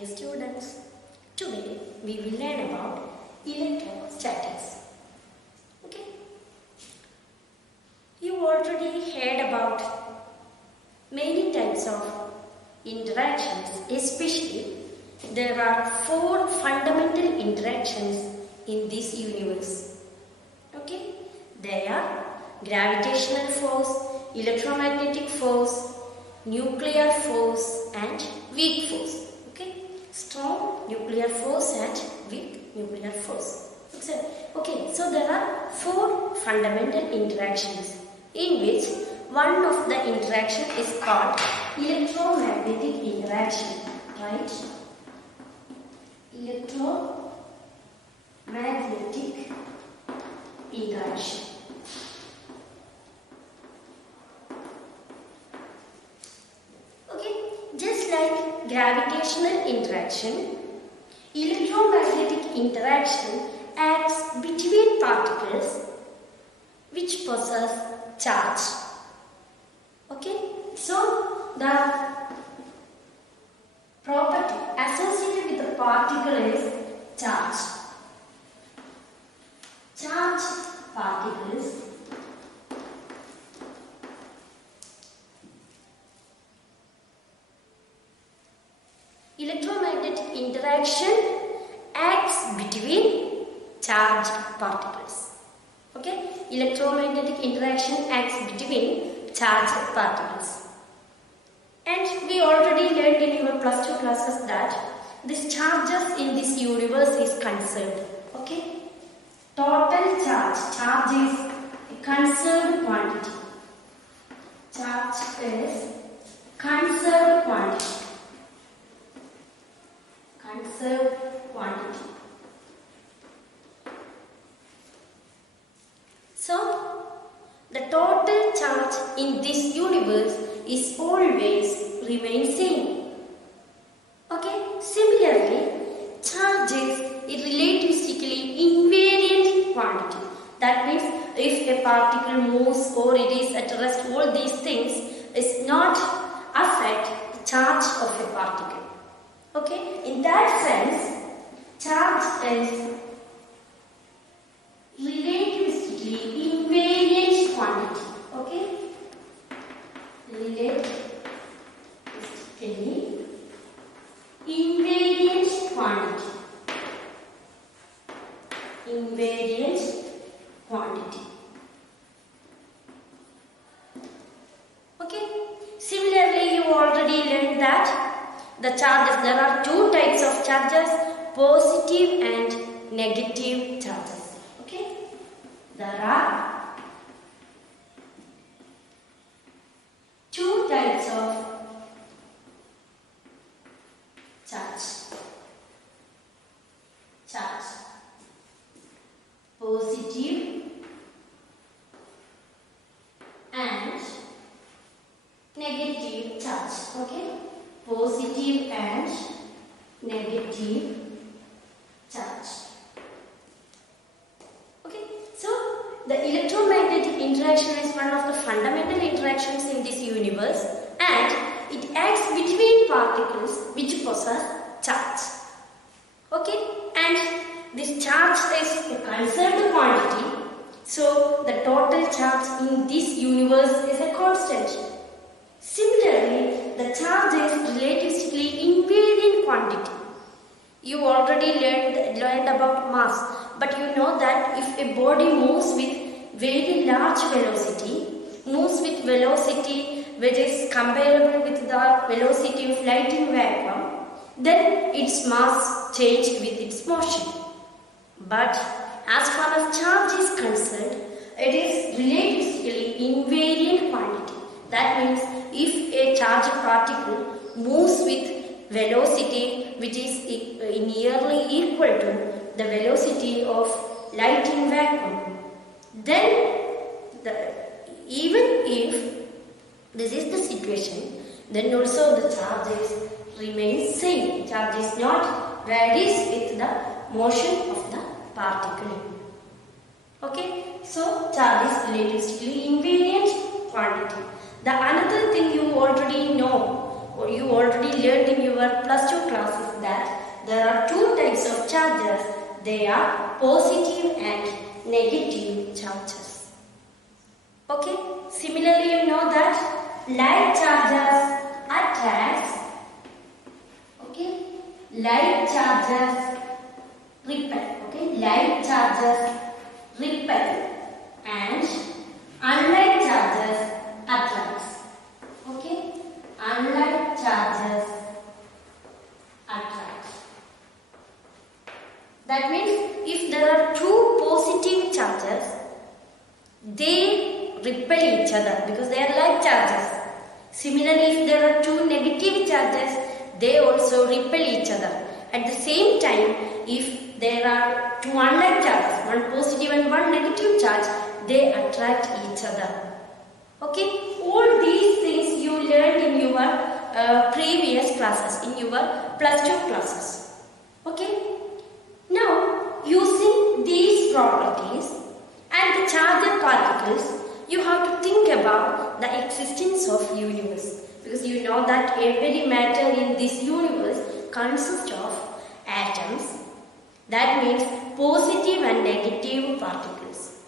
dear students, today we will learn about electrostatics. Okay? You already heard about many types of interactions, especially there are 4 fundamental interactions in this universe. Okay? They are gravitational force, electromagnetic force, nuclear force and weak force. Okay? Strong nuclear force and weak nuclear force. Okay, so there are 4 fundamental interactions in which one of the interaction is called electromagnetic interaction, right? Electromagnetic interaction. Okay, just like gravitational interaction, electromagnetic interaction acts between particles which possess charge. Okay, so the property associated with the particle is charge. Charged particles electromagnetic interaction acts between charged particles. Okay, electromagnetic interaction acts between charged particles. And we already learned in your plus 2 classes that these charges in this universe is conserved. Okay, total charge is a conserved quantity. Charge is conserved quantity. Conserved quantity. So, the total charge in this universe is always remain same. Okay, similarly, charge is a relativistically invariant quantity. That means if a particle moves or it is at rest, all these things is not affect the charge of a particle. Okay, in that sense, charge is relativistically invariant quantity. Okay, relativistically invariant quantity. Invariant quantity. Okay, similarly, you already learned that the charges, there are 2 types of charges, positive and negative charges. Okay, there are 2 types of charge. Positive and negative charge. Okay, positive and negative charge. Okay, so the electromagnetic interaction is one of the fundamental interactions in this universe and it acts between particles which possess charge. Okay, and this charge is a conserved quantity, so the total charge in this universe is a constant. Similarly, the charge is relativistically invariant quantity. You already learned about mass, but you know that if a body moves with very large velocity, moves with velocity which is comparable with the velocity of light in vacuum, then its mass changes with its motion. But as far as charge is concerned, it is relativistically invariant quantity. That means if a charged particle moves with velocity which is nearly equal to the velocity of light in vacuum, then even if this is the situation, then also the charges remain same. Charge is not varies with the motion of the particle. Okay, so charge is relativistically invariant quantity. The another thing you already know, you already learned in your plus 2 classes that there are two types of charges. They are positive and negative charges. Okay, similarly you know that like charges attracts, okay, like charges repel, okay, like charges repel and unlike charges attracts, okay, unlike charges attracts. That means if there are two positive charges, they repel each other because they are like charges. Similarly, if there are two negative charges, they also repel each other. At the same time, if there are two unlike charges, one positive and one negative charge, they attract each other. Okay, all these things you learned in your previous classes, in your plus 2 classes. Okay, now using these properties and the charged particles, you have to think about the existence of universe, because you know that every matter in this universe consists of atoms. That means positive and negative particles.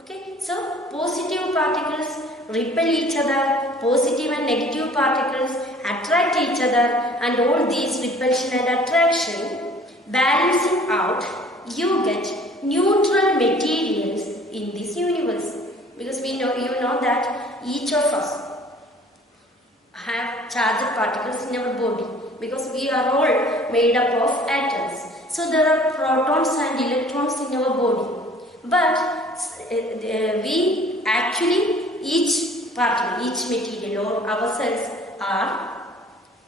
Okay, so positive particles repel each other, positive and negative particles attract each other, and all these repulsion and attraction balancing out, you get neutral materials in this universe. Because you know that each of us have charged particles in our body, because we are all made up of atoms. So there are protons and electrons in our body. But we actually, each particle, each material or ourselves are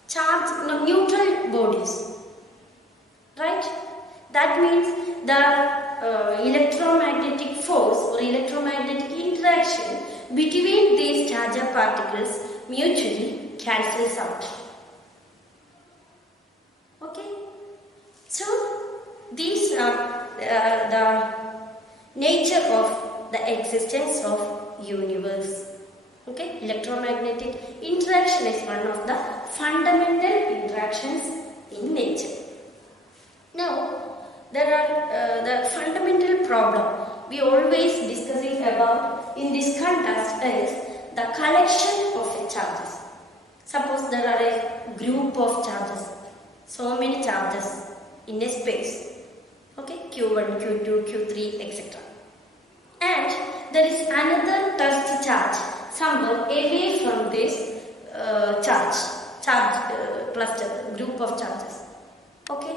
charged, neutral bodies. Right? That means the electromagnetic force or electromagnetic interaction between these charged particles mutually cancels out. Okay? So, these are the nature of the existence of universe. Okay? Electromagnetic interaction is one of the fundamental interactions in nature. Now, there are the fundamental problem we always discussing about in this context is the collection of charges. Suppose there are a group of charges, so many charges in a space, okay, Q1, Q2, Q3, etc. And there is another test charge somewhere away from this charge cluster, group of charges. Okay,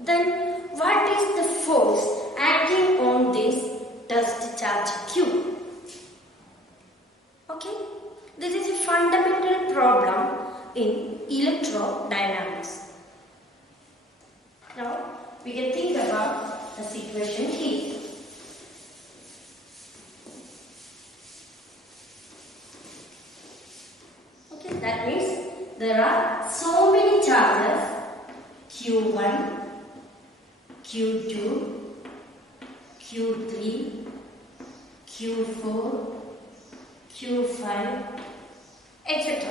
then what is the force acting on this test charge Q? Okay, this is a fundamental problem in electrodynamics. Now we can think about the situation here. Okay, that means there are so many charges Q1, Q2, Q3, Q4, Q5, etc.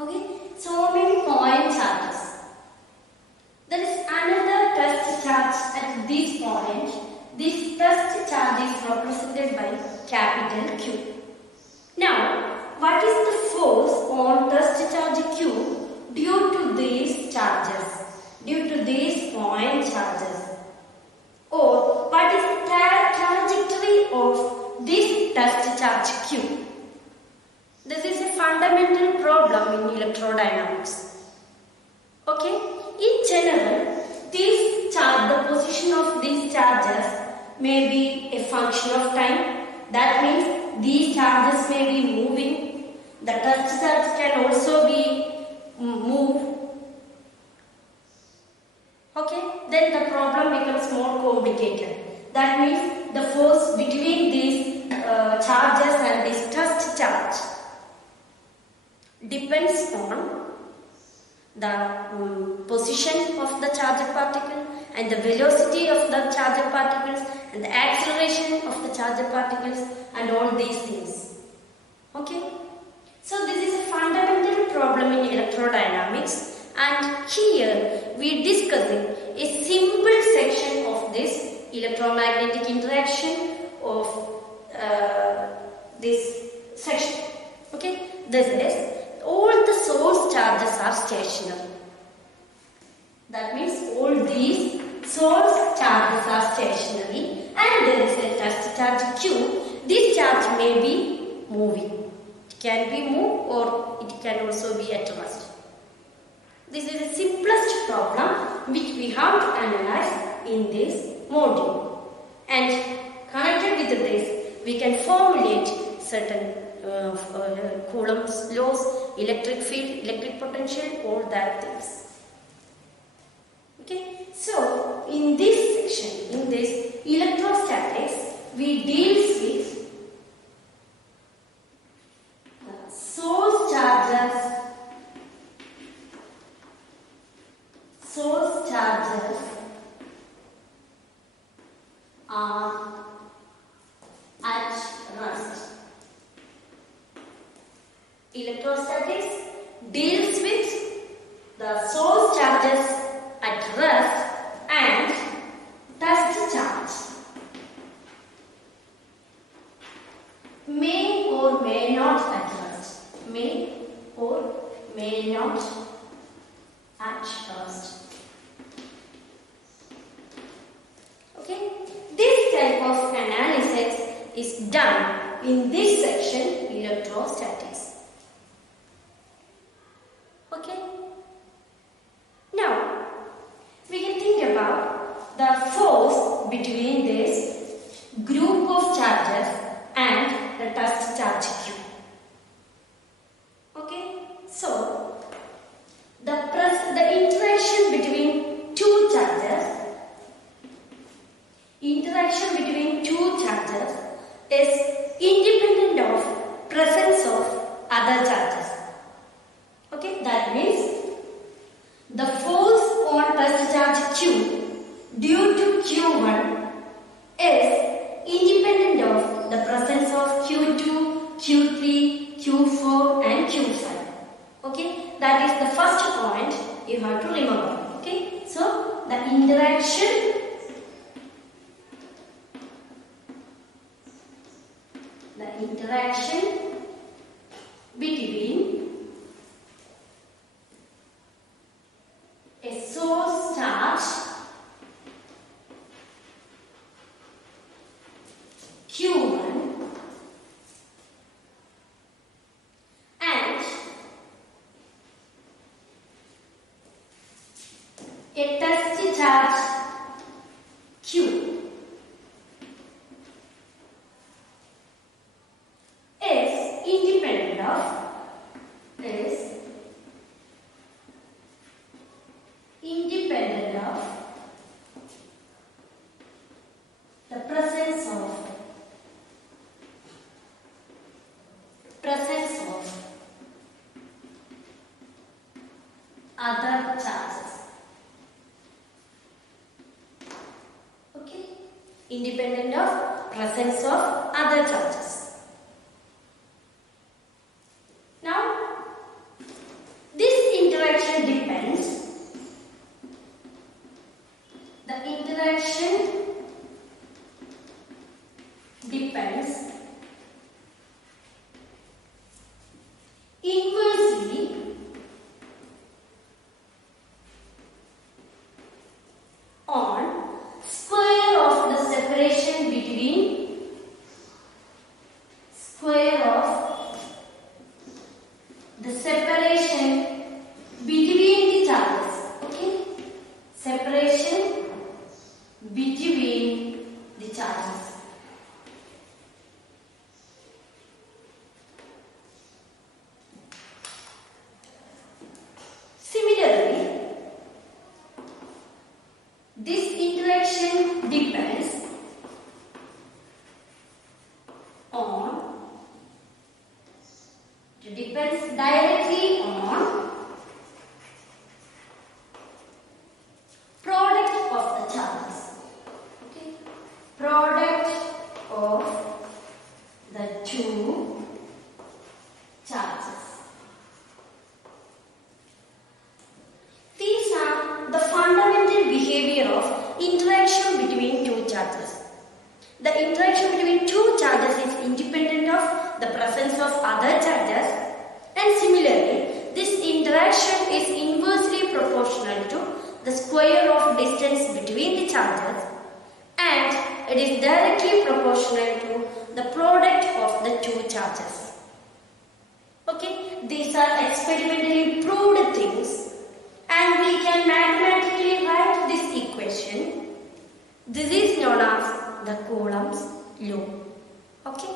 Okay, so many point charges. There is another test charge at this point. This test charge is represented by capital Q. Now, what is the force on test charge Q due to these charges, due to these point charges? Or what is the trajectory of this test charge Q? This is a fundamental problem in electrodynamics. Okay? In general, this charge, the position of these charges may be a function of time. That means these charges may be moving. The test charge can also be moved. Okay, then the problem becomes more complicated. That means the force between these charges and this test charge depends on the position of the charged particle and the velocity of the charged particles and the acceleration of the charged particles and all these things. Okay. So this is a fundamental problem in electrodynamics, and here we discussing a simple section of this electromagnetic interaction of this section. Okay, this is all the source charges are stationary. That means all these source charges are stationary, and there is a test charge Q. This charge may be moving. It can be moved or it can also be at rest. This is the simplest problem which we have to analyze in this module. And connected with this, we can formulate certain Coulomb's laws, electric field, electric potential, all that things. Okay, so in this section, in this electrostatics, we deal with the source charges. Source charges are at rest. Electrostatics deals with the source charges at rest and test charge. May or may not at rest. May or may not at rest. Okay, this type of analysis is done in this section, electrostatics. Okay, now we can think about the force between this group of charges and the test charge Q. Okay, so the interaction between two charges is independent of presence of other charges. Okay, that means the force on test charge Q due to Q1 is independent of the presence of Q2, Q3, Q4 and Q5. Okay, that is the first point you have to remember. Okay, so the interaction between a source charge Q1 and a test charge Q is independent of the presence of other charges. Okay, independent of presence of other charges. Depends inversely on square of the separation between the charges. Okay, separation between the charges. This interaction depends directly on product of the charges. Okay, product of the two charges. two charges. Okay, these are experimentally proved things, and we can mathematically write this equation. This is known as the Coulomb's law. Okay.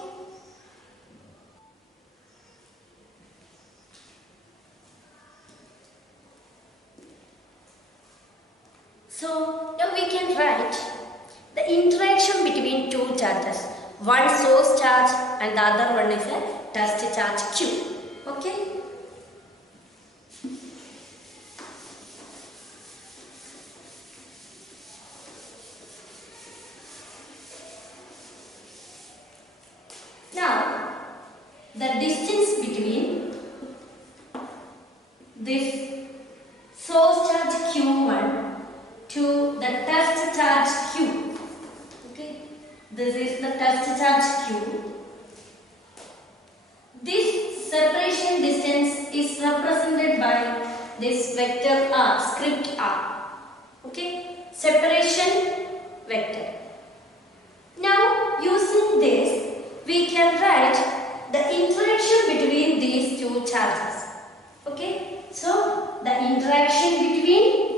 So now we can write the interaction between two charges. One source charge and the other one is a test charge Q. Okay. Now the distance between this source charge Q1 to the test charge Q. Okay, this is the test charge Q. This separation distance is represented by this vector R, script R. Okay, separation vector. Now using this, we can write the interaction between these two charges. Okay, so the interaction between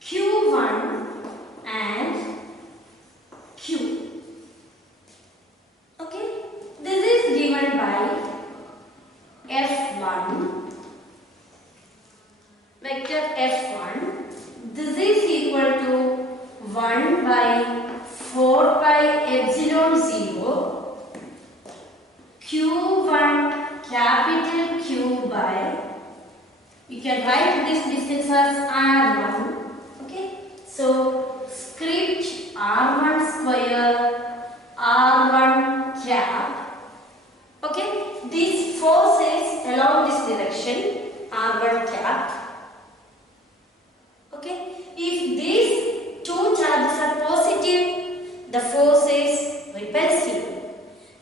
Q1 and Q. Okay, this is given by F1, vector F1. This is equal to 1 by 4 pi epsilon 0 Q1 capital Q by, we can write this distance as R1. Okay, so script R1 square R1 cap. Okay, these forces along this direction R1 cap. Okay, if these two charges are positive, the force is repulsive.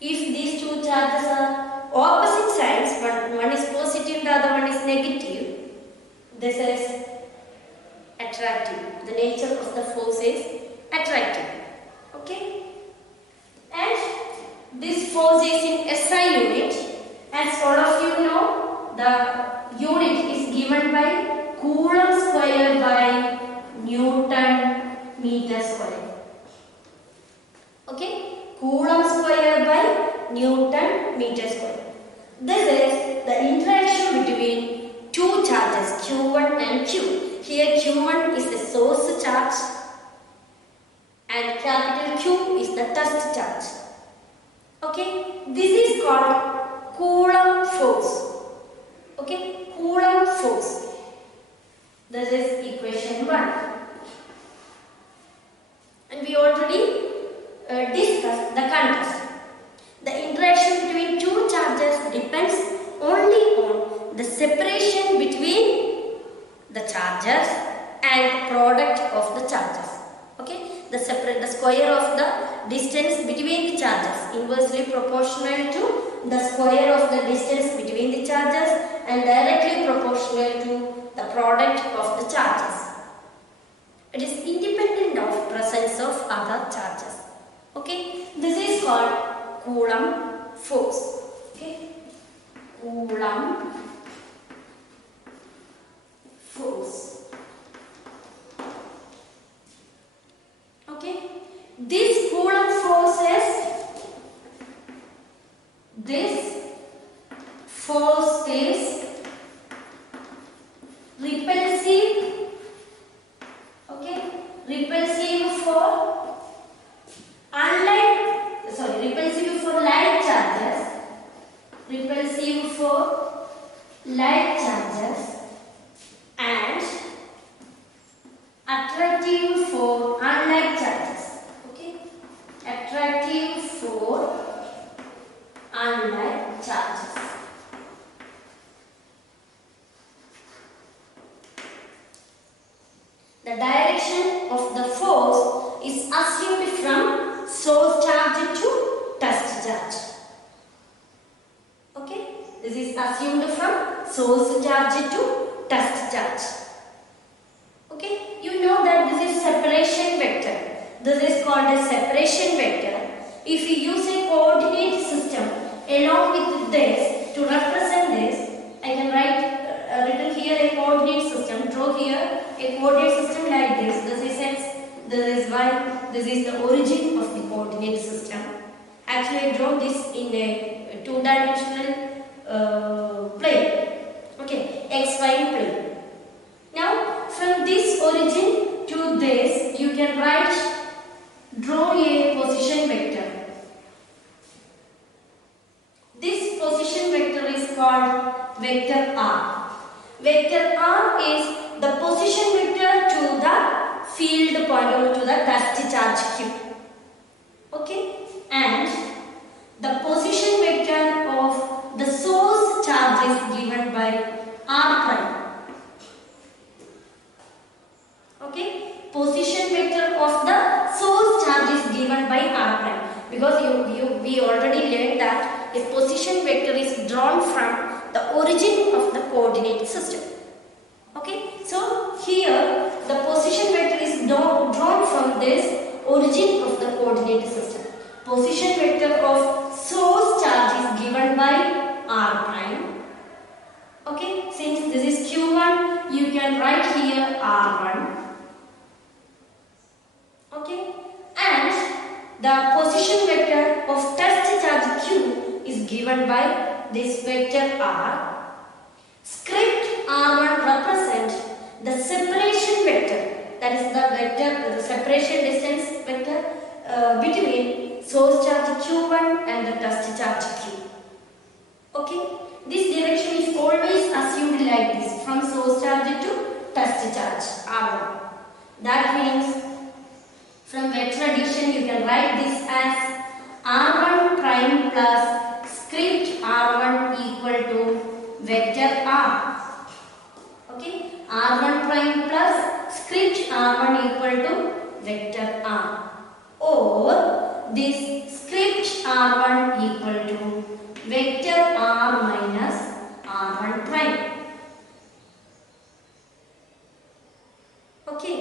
If these two charges are opposite signs, one is positive, the other one is negative, this is attractive. The nature of the force is attractive. Okay, and this force is in SI unit. As all of you know, the unit is given by Coulomb square by Newton meter square. Okay, Coulomb square by Newton meter square. This is the interaction between two charges Q1 and Q. Here Q1 is the source charge and capital Q is the test charge. Okay, this is called Coulomb force. Okay, Coulomb force. This is equation 1. And we already discussed the contrast. The interaction between two charges depends only on the separation between the charges and product of the charges. Okay, the square of the distance between the charges inversely proportional to the square of the distance between the charges and directly proportional to the product of the charges. It is independent of presence of other charges. Okay, this is called Coulomb force. Okay, Coulomb force. Okay, this Coulomb force is repulsive. Okay, repulsive for repulsive for light charges, repulsive for light charges and attractive for unlike charges. Okay, attractive for unlike charges. The direction of the force is assumed from source charge to test charge. Okay, this is assumed from source charge to test charge. This is called a separation vector. If you use a coordinate system along with this to represent this, I can write written here a coordinate system. Draw here a coordinate system like this. This is x, this is y, this is the origin of the coordinate system. Actually, I draw this in a two-dimensional plane. Okay, x, y plane. Now, from this origin to this, you can draw a position vector. This position vector is called vector R. Vector R is the position vector to the field point or to the test charge Q. Okay, and the position vector of the source charge is given by R prime. Okay, position vector of the source charge is given by R prime, because we already learned that a position vector is drawn from the origin of the coordinate system. Okay, so here the position vector is drawn from this origin of the coordinate system. Position vector of source charge is given by R prime. Okay, since this is Q1, you can write here R1. Okay, and the position vector of test charge Q is given by this vector R. Script R1 represents the separation vector, that is the separation distance vector between source charge Q1 and the test charge Q. Okay, this direction is always assumed like this, from source charge to test charge R1. That means from vector addition you can write this as R1 prime plus script R1 equal to vector R. Okay, R1 prime plus script R1 equal to vector R, or this script R1 equal to vector R minus R1 prime. Okay,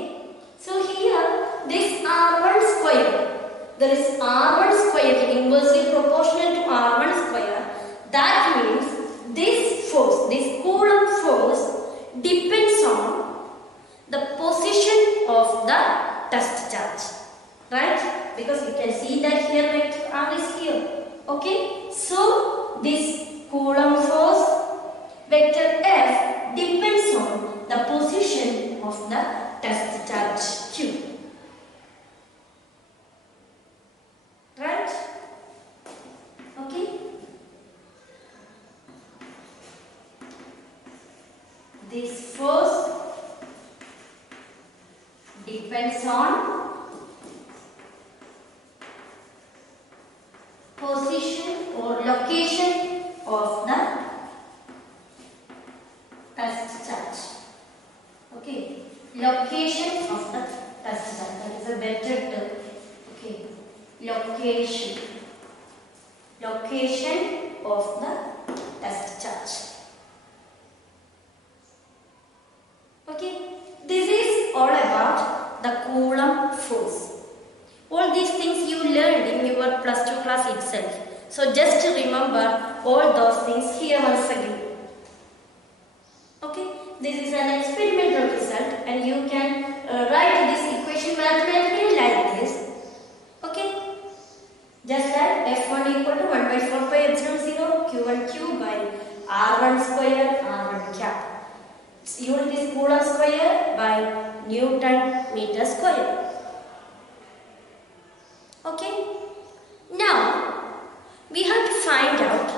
so here this R1 square, there is R1 square inversely proportional to R1 square. That means this force, this Coulomb force, depends on the position of the test charge, right? Because you can see that here vector R is here. Okay, so this Coulomb force vector F depends on the position of the test charge Q. Right? Okay. This force depends on position or location of the test charge. Okay, location of the test charge, that is a better term. Okay, location of the test charge. Okay, this is all about the Coulomb force. All these things you learned in your plus 2 class itself. So just remember all those things here once again. Okay, this is an experimental result and you can write this equation mathematically like this. Okay, just that F1 equal to 1 by 4 pi epsilon 0 Q1 Q by R1 square R1 cap. Unit is Coulomb square by Newton meter square. Okay, now we have to find out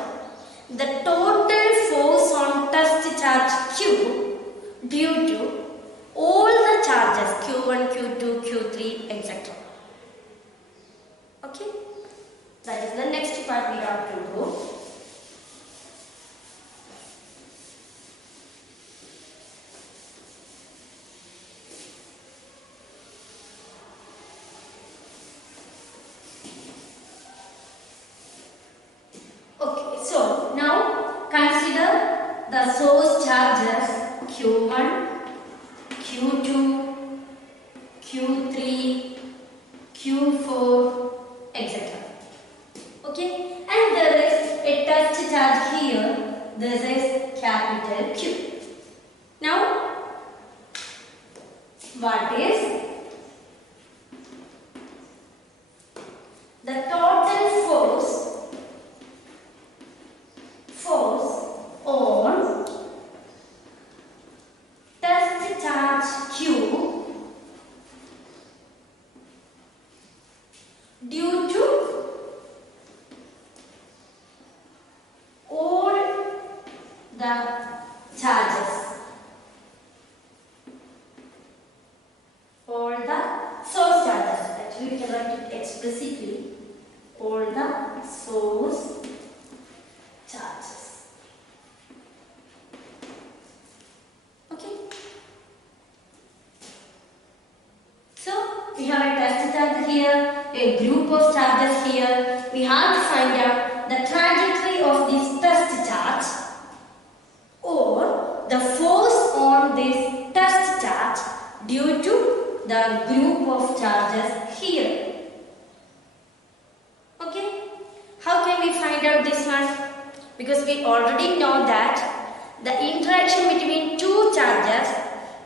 the total force on test charge Q due to all the charges Q1, Q2, Q3, etc. Okay, that is the next part we have to do. Okay, so now consider the source charges Q1, Q2, Q3, what is the total force on test charge Q due to all the charges, all the source charges. Actually, we can write it explicitly. All the source charges. Okay. So we have a test charge here, a group of charges here. We have to find out the trajectory of this test charge or the force on this test charge due to the group of charges here. Okay, how can we find out this one? Because we already know that the interaction between two charges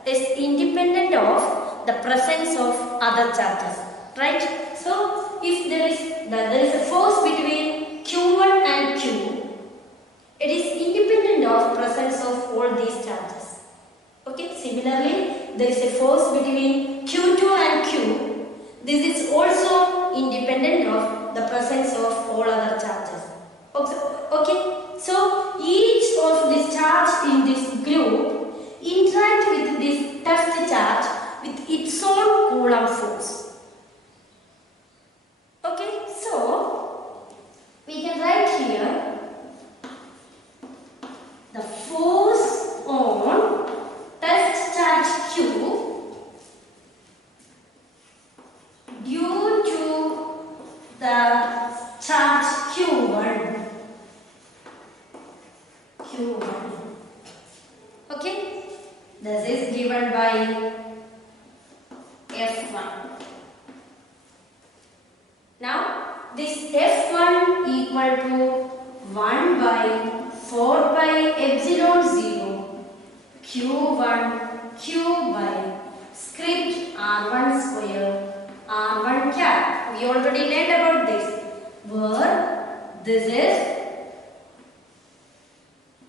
is independent of the presence of other charges, right? So if there is a force between Q1 and Q, it is independent of presence of all these charges. Okay, similarly, there is a force between Q2 and Q. This is also independent of the presence of all other charges. Okay, so each of these charges in this group interact with this test charge with its own Coulomb force. Okay, so we can write here the force on test charge Q due to the charge Q1. Okay, this is given by F1. Now this F1 equal to 1 by 4 pi epsilon 0 Q1 Q by script R1 square R1 cap. We already learned about this, where this is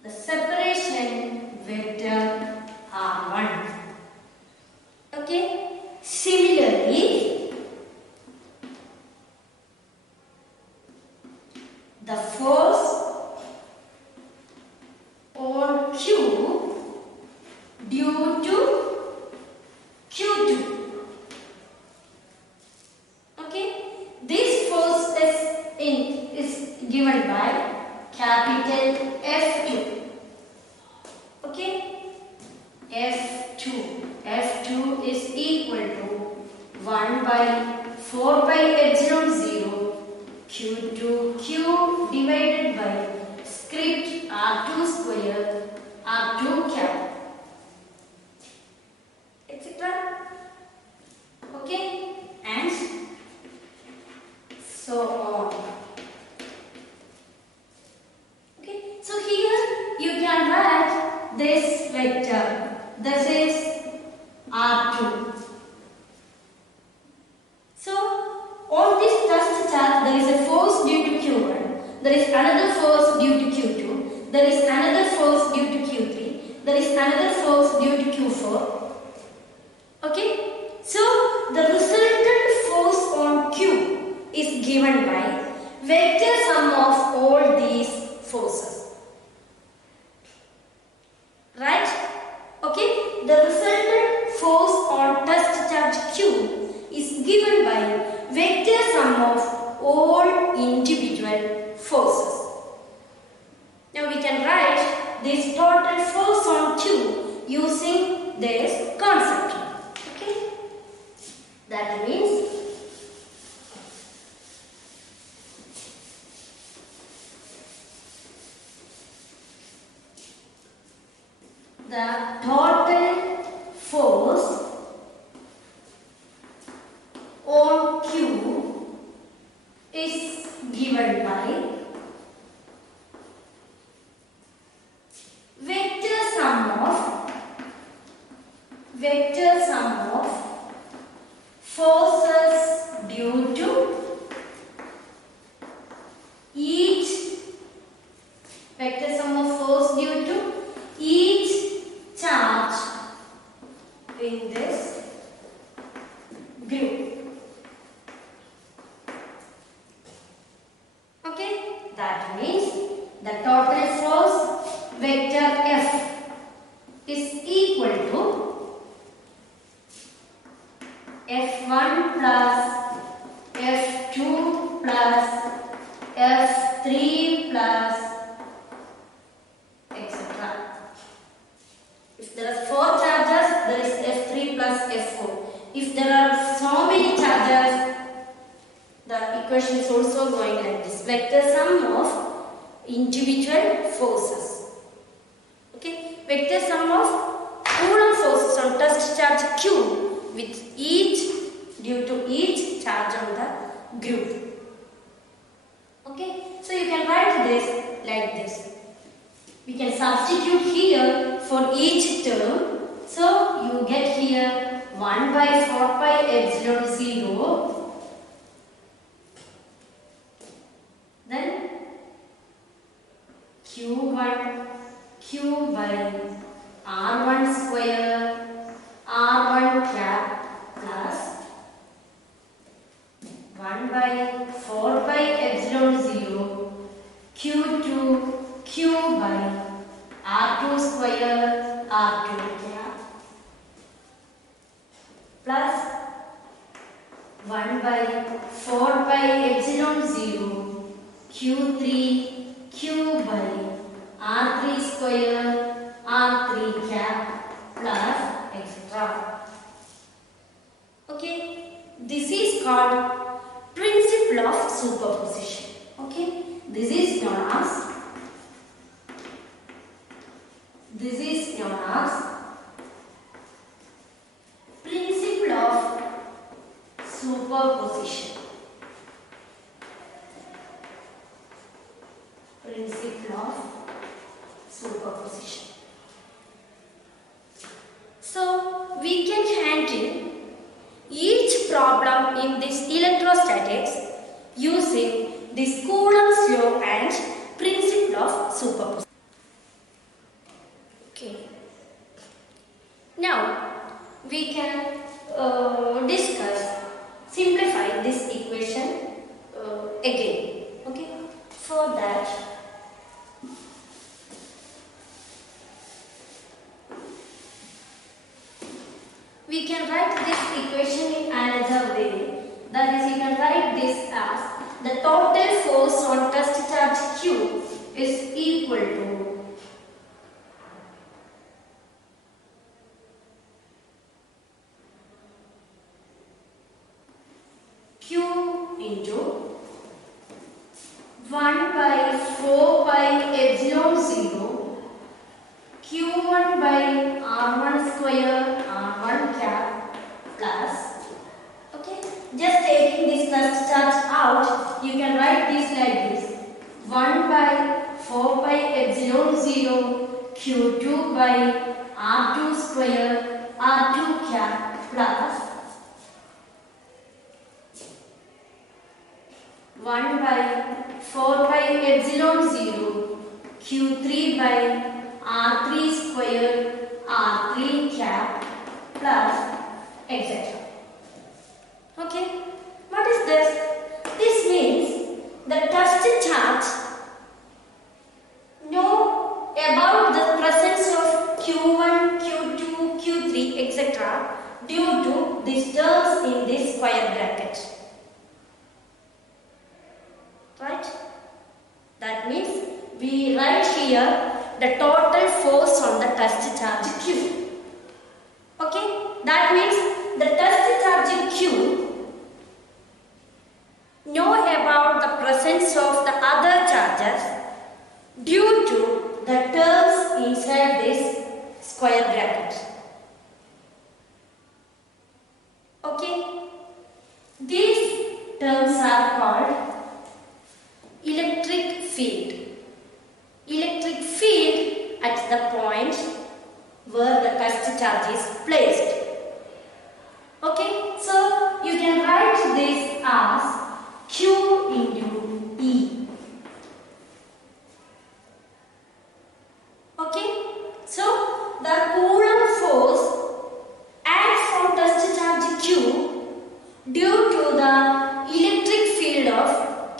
the separation vector R1. Okay, similarly, the force on Q due to Q2. Okay, this force is given by capital F2. Okay, F2 is equal to 1 by 4 pi epsilon 0 Q2 Q divided by script R2 square R2 cap, etc. Okay, and so on. Okay, so here you can write this vector. This is R2. So on this test charge there is a force due to Q1, there is another force due to Q2, there is another force due to Q3, there is another force due to Q4. Okay, so the resultant force on Q is given by vector sum of all these forces, right? Okay, the resultant force on test charge Q is given by vector sum of all individual forces. Now we can write this total force on Q using this concept. Okay, that means the total force on Q is given by vector vector sum of forces due to each vector sum of force due to each charge in this group. Okay, that means the total force vector F is equal to F1 plus F2 plus F3 plus etc. If there are 4 charges, there is F3 plus F4. If there are so many charges, the equation is also going like this. Vector sum of individual forces. Okay, vector sum of Coulomb forces on test charge Q with each due to each charge on the group. Okay, so you can write this like this. We can substitute here for each term. So you get here 1 by 4 pi epsilon 0. Then Q1 Q by R1 square R1 cap plus 1 by 4 pi epsilon 0 Q2 Q by R2 square R2 cap plus 1 by 4 pi epsilon 0 Q3 Q by R3 square R3 cap plus etc. Okay, this is called principle of superposition. Okay, this is known as principle of superposition. Principle of superposition. So we can handle each problem in this electrostatics using this Coulomb's law and principle of superposition. Okay. Now we can simplify this equation again. Okay. For that, we can write this equation in another way. That is, you can write this as the total force on test charge Q is equal to Q into 1 by 4 pi epsilon 0 Q1 by R1 square R1 cap plus, okay, just taking this test charge out, you can write this like this: 1 by 4 pi epsilon 0 Q2 by R2 square R2 cap plus 1 by 4 pi epsilon 0 Q3 by R3 square R3 cap plus etc. Okay, what is this? This means the test charge know about the presence of Q1, Q2, Q3 etc. due to these terms in this square bracket. Right? That means we write here the total force on the test charge Q. Okay? That means the test charge Q know about the presence of the other charges due to the terms inside this square bracket. Okay? These terms are called electric field. Electric field at the point where the test charge is placed.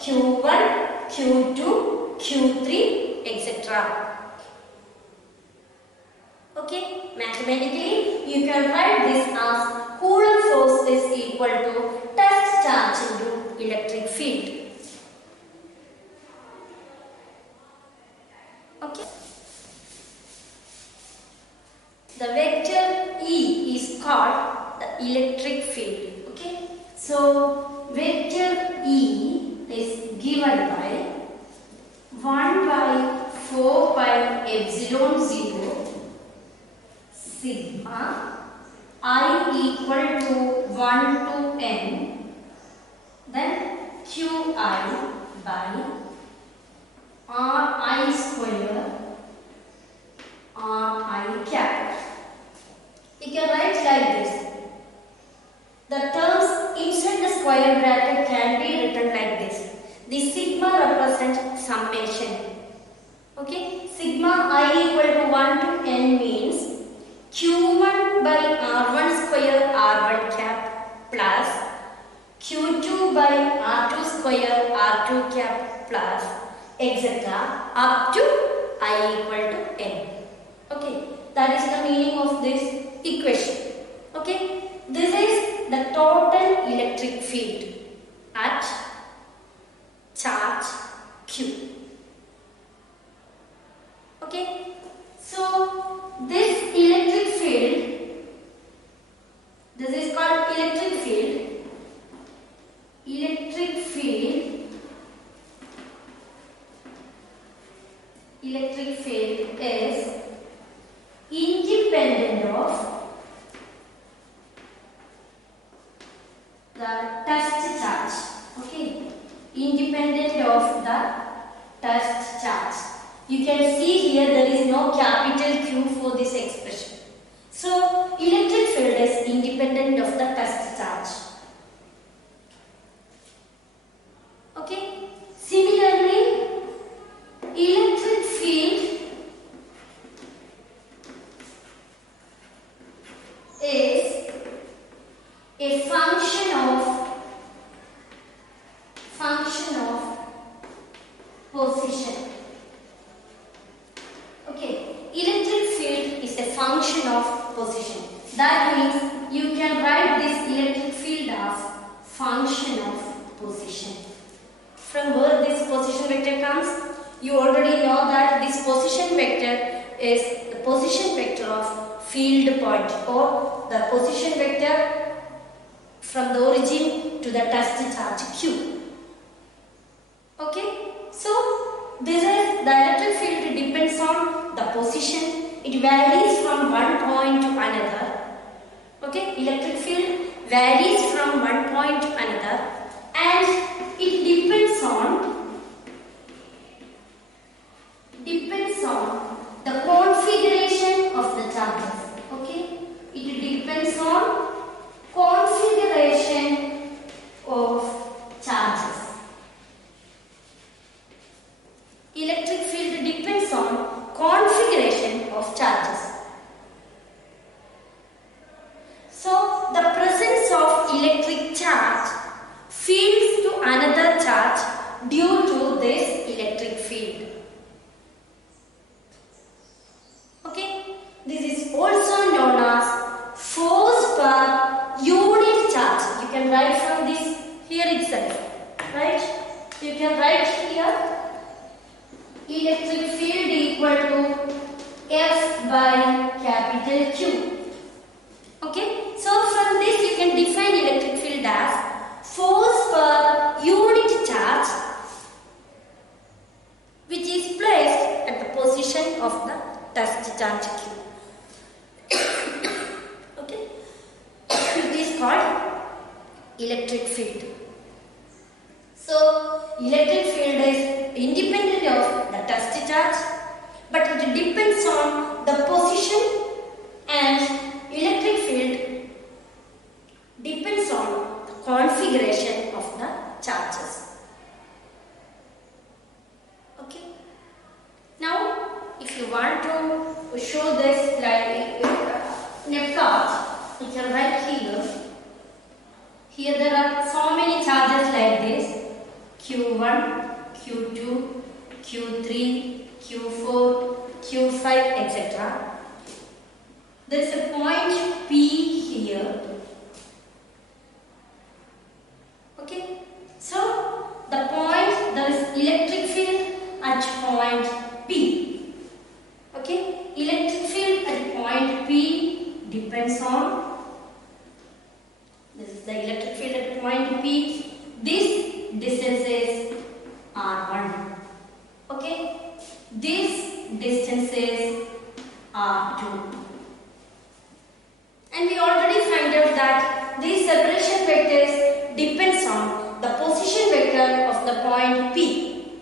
Q1, Q2, Q3, etc. Okay, mathematically you can write this as Coulomb force is equal to test charge into electric field. Okay. The vector E is called the electric field. Okay. So vector E is given by 1 by 4 pi epsilon 0 sigma I equal to 1 to n, then Qi by Ri square Ri cap. You can write like this. The terms inside the square bracket can be written like this. The sigma represents summation. Okay, sigma I equal to 1 to n means Q1 by R1 square R1 cap plus Q2 by R2 square R2 cap plus etc. up to I equal to n. Okay, that is the meaning of this equation. Okay, this is the total electric field at charge Q. Okay, so this electric field, this is called electric field. Electric field is independent of the test charge. Okay, independent of the test charge. You can see here there is no capital Q for this expression. So electric field is independent of the test charge. Okay. Similarly, electric field is a function of position. Okay, electric field is a function of position. That means you can write this electric field as function of position. From where this position vector comes, you already know that this position vector is the position vector of field point or the position vector from the origin to the test charge Q. Okay, so this is the electric field depends on the position. It varies from one point to another. Okay, electric field varies from one point to another, and it depends on the configuration of the charges. Okay, it depends on configuration of charges. Electric field depends on configuration of charges. So the presence of electric charge fields to another charge due to this electric field. Okay, this is also known as force per unit charge. You can write from this here itself, right? You can write here electric field equal to F by capital Q. Okay, so from this you can define electric field as force per unit charge which is placed at the position of the test charge Q. Okay, it is called electric field. So electric field is independent of the test charge, but it depends on the position, and electric field depends on the configuration of the charges. Okay. Now, if you want to show this like in a plot, you can write here. Here there are so many charges like this: Q1, Q2, Q3, Q4, Q5, etc. There is a point P here. Okay, so the point, there is electric field at point P. Okay, electric field at point P depends on, this is the electric field at point P. This distance is R1. Okay, this distance is R2. And we already find out that these separation vectors depends on the position vector of the point P.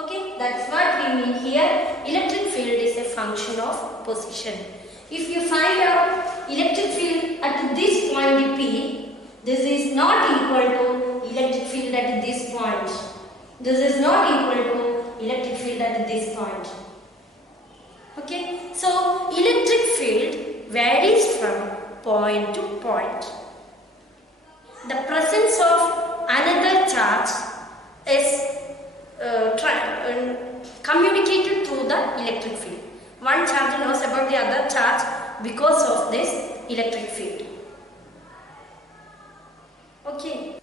Okay, that's what we mean here. Electric field is a function of position. If you find out electric field at this point P, this is not equal to electric field at this point. This is not equal to electric field at this point. Okay, so electric field varies from point to point. The presence of another charge is communicated through the electric field. One charge knows about the other charge because of this electric field. Okay.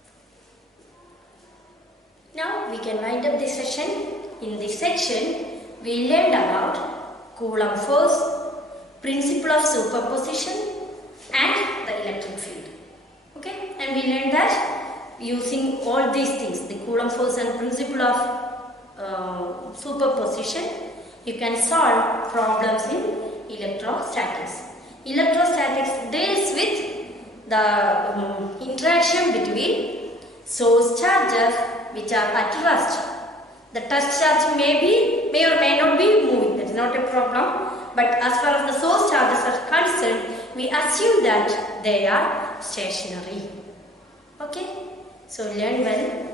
Now we can wind up this session. In this section, we learned about Coulomb force, principle of superposition, and the electric field. Okay, and we learned that using all these things, the Coulomb force and principle of superposition, you can solve problems in electrostatics. Electrostatics deals with the interaction between source charges which are at rest. The touch charge may or may not be moving, that is not a problem. But as far as the source charges are concerned, we assume that they are stationary. Okay, so learn well.